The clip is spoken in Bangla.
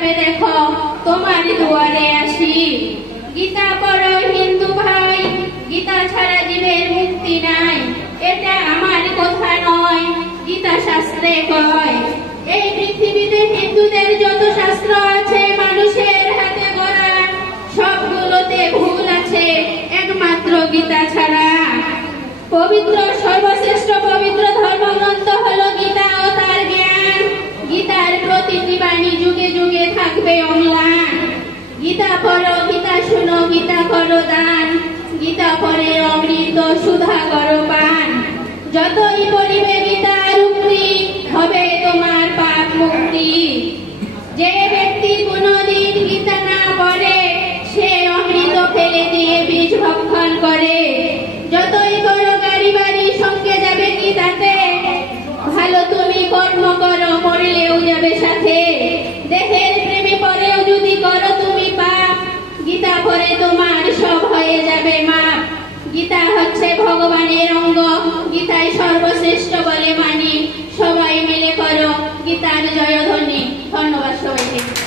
থাকবে দেখো তোমার দুয়ারে আসি। গীতা পড়ো হিন্দু ভাই, গীতা ছাড়া জীবের মুক্তি নাই। এটা আমার কথা নয়, গীতা শাস্ত্রে কয়। এই পৃথিবীতে হিন্দুদের যত শাস্ত্র আছে মানুষের হাতে গড়া, সবগুলোতে ভুল আছে একমাত্র গীতা ছাড়া। পবিত্র সর্বশ্রেষ্ঠ পবিত্র ধর্মগ্রন্থ হলো গীতা ও তার জ্ঞান। গীতার প্রতিটি বাণী যুগে যুগে থাকবে অম্লান। গীতা পড়ো, গীতা শুনো, গীতা করো দান। গীতা পড়ে অমৃত সুধা করো পান। যতই পড়িবে গীতার উক্তি, হবে তোমার পাপ মুক্তি। যে ব্যক্তি কোনদিন গীতা না পড়ে, সে অমৃত ফেলে দিয়ে বীজ ভক্ষণ করে। যতই করো গাড়ি বাড়ি সঙ্গে যাবে গীতাতে, ভালো তুমি কর্ম করো মরলেও যাবে সাথে। দেহের প্রেমে পরেও যদি করো তুমি পাপ, গীতা পড়ে তোমার সব হয়ে যাবে মাপ। গীতা হচ্ছে ভগবানের অঙ্গ, গীতাই সর্বশ্রেষ্ঠ বলে মানি। সবাই মিলে করো গীতার জয়ধ্বনি। ধন্যবাদ সবাইকে।